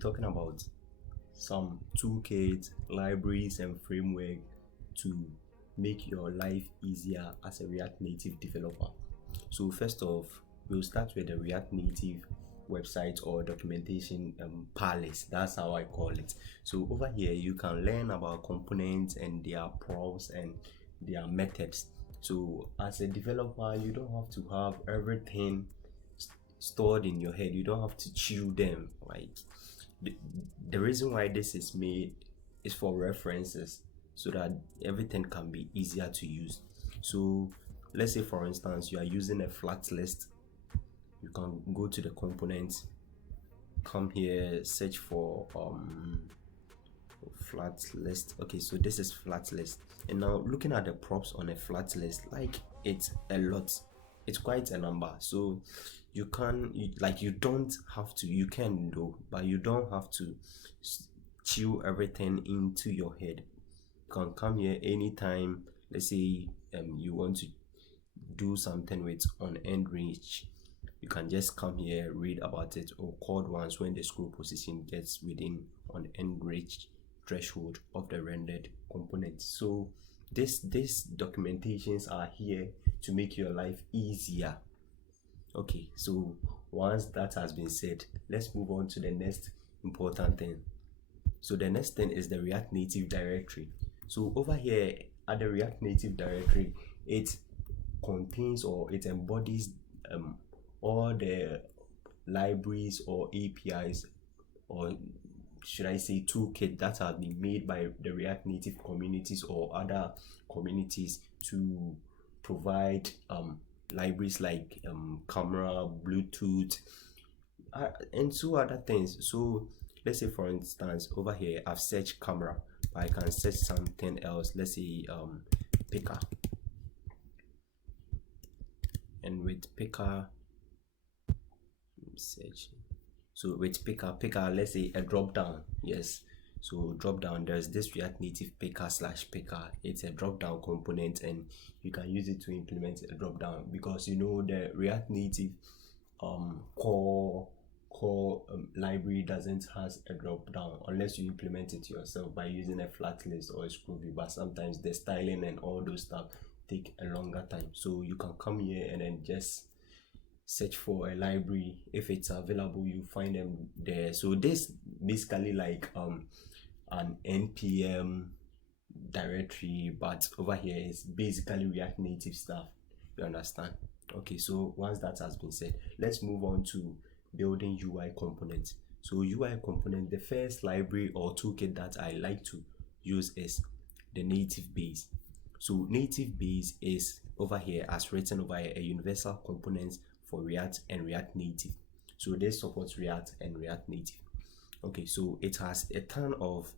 talking about some toolkits, libraries, and framework to make your life easier as a React Native developer. So first off, we'll start with the React Native website or documentation palace. That's how I call it. So over here you can learn about components and their props and their methods. So as a developer, you don't have to have everything stored in your head. You don't have to chew them. Like the reason why this is made is for references, so that everything can be easier to use. So let's say for instance you are using a flat list. You can go to the components, come here, search for flat list. Okay, so this is flat list, and now looking at the props on a flat list, like it's a lot, it's quite a number. So you don't have to, you can do, but you don't have to chew everything into your head. You can come here anytime. Let's say you want to do something with on end range, you can just come here, read about it, or code once when the scroll position gets within on end range threshold of the rendered component. So these documentations are here to make your life easier. Okay, so once that has been said, let's move on to the next important thing. So the next thing is the React Native directory. So over here at the React Native directory, it contains or it embodies all the libraries or APIs, or should I say toolkit, that have been made by the React Native communities or other communities to provide libraries like camera, Bluetooth, and two other things. So let's say for instance over here I've searched camera, but I can search something else. Let's say picker, and with picker search. So with picker, let's say a drop down. Yes, so drop down, there's this React Native picker/picker. It's a drop down component, and you can use it to implement a drop down, because you know the React Native core library doesn't has a drop down unless you implement it yourself by using a flat list or a scroll view. But sometimes the styling and all those stuff take a longer time. So you can come here and then just search for a library. If it's available, you find them there. So this basically like an npm directory, but over here is basically React Native stuff. You understand? Okay, so once that has been said, let's move on to building UI components. So UI component, the first library or toolkit that I like to use is the native base. So native base is over here as written over here, a universal component for React and React Native. So this supports React and React Native. Okay, so it has a ton of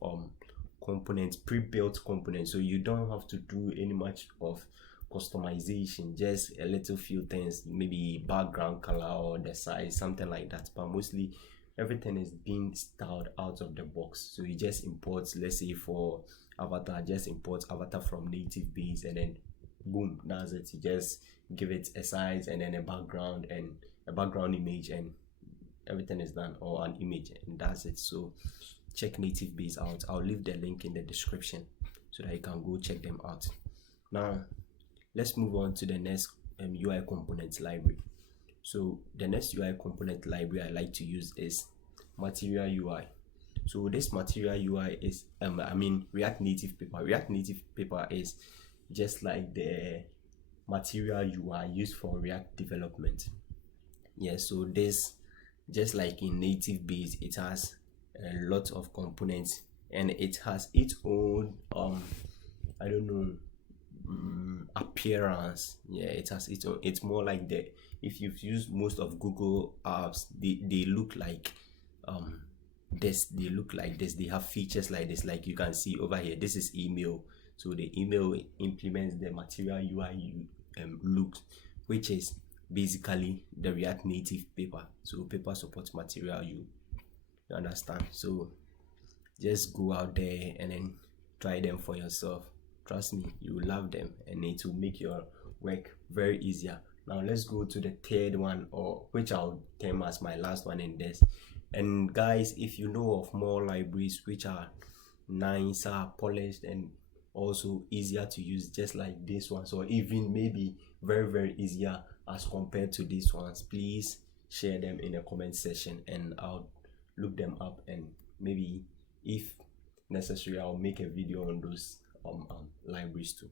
components, pre-built components, so you don't have to do any much of customization, just a little few things, maybe background color or the size, something like that. But mostly everything is being styled out of the box. So you just import, let's say for avatar, just import avatar from native base, and then boom, that's it. You just give it a size and then a background image, and everything is done, or an image, and that's it. So check native base out. I'll leave the link in the description so that you can go check them out. Now let's move on to the next UI component library. So the next UI component library I like to use is Material UI. So this Material UI is React Native paper. React Native paper is just like the Material UI used for React development. Yeah, so this, just like in native base, it has a lot of components, and it has its own appearance. Yeah, it has its own, it's more like the, if you've used most of Google apps, they look like they look like this. They have features like this, like you can see over here. This is email, so the email implements the Material UI look, which is basically the React Native paper. So paper supports Material you understand? So just go out there and then try them for yourself. Trust me, you will love them, and it will make your work very easier. Now let's go to the third one, or which I'll term as my last one in this. And guys, if you know of more libraries which are nicer, polished, and also easier to use, just like this ones, or even maybe very easier as compared to these ones, please share them in the comment section and I'll look them up, and maybe if necessary I'll make a video on those libraries too.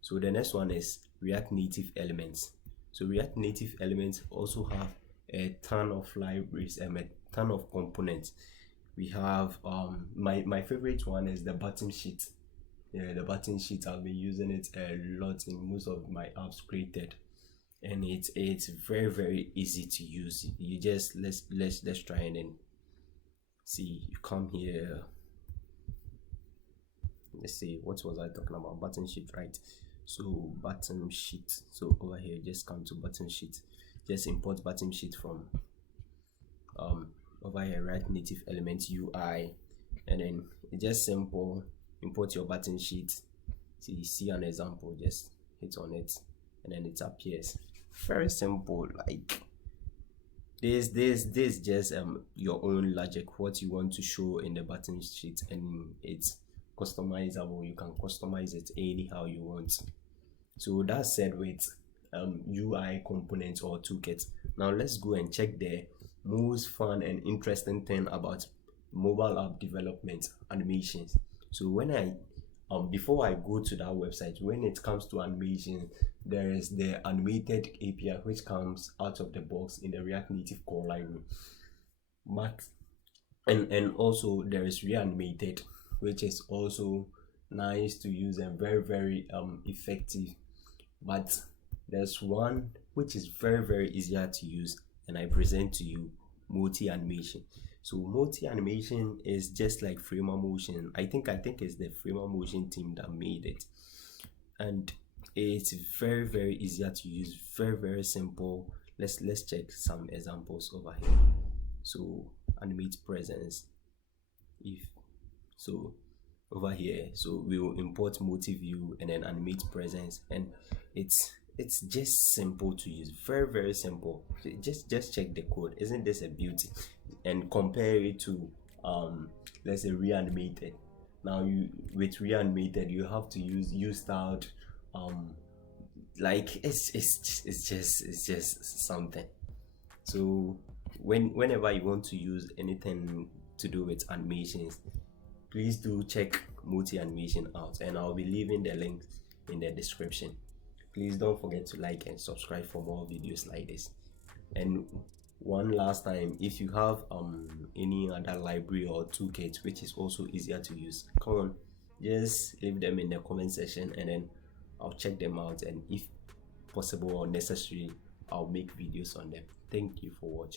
So the next one is React Native Elements. So React Native Elements also have a ton of libraries and a ton of components. We have my favorite one is the button sheet. Yeah, the button sheet, I've been using it a lot in most of my apps created, and it's very easy to use. You just let's try and then see. You come here, let's see, what was I talking about? Button sheet, right? So button sheet, so over here just come to button sheet, just import button sheet from over here, React Native Elements UI, and then it's just simple. Import your button sheet. See an example, just hit on it and then it appears. Very simple. Like this just your own logic, what you want to show in the button sheet, and it's customizable. You can customize it anyhow you want. So that's said with UI components or toolkits. Now let's go and check the most fun and interesting thing about mobile app development: animations. So when I before I go to that website, when it comes to animation, there is the animated API which comes out of the box in the React Native core library. But and also there is reanimated, which is also nice to use and very effective. But there's one which is very easier to use, and I present to you multi animation. So multi animation is just like Framer Motion. I think it's the Framer Motion team that made it, and it's very easier to use, very simple. Let's check some examples over here. So animate presence, if so over here, so we will import multi-view and then animate presence, and it's just simple to use, very simple. Just check the code. Isn't this a beauty? And compare it to let's say reanimated. Now you with reanimated you have to use styled, like it's just something. So whenever you want to use anything to do with animations, please do check multi animation out, and I'll be leaving the link in the description. Please don't forget to like and subscribe for more videos like this. And one last time, if you have any other library or toolkit which is also easier to use, come on, just leave them in the comment section and then I'll check them out, and if possible or necessary I'll make videos on them. Thank you for watching.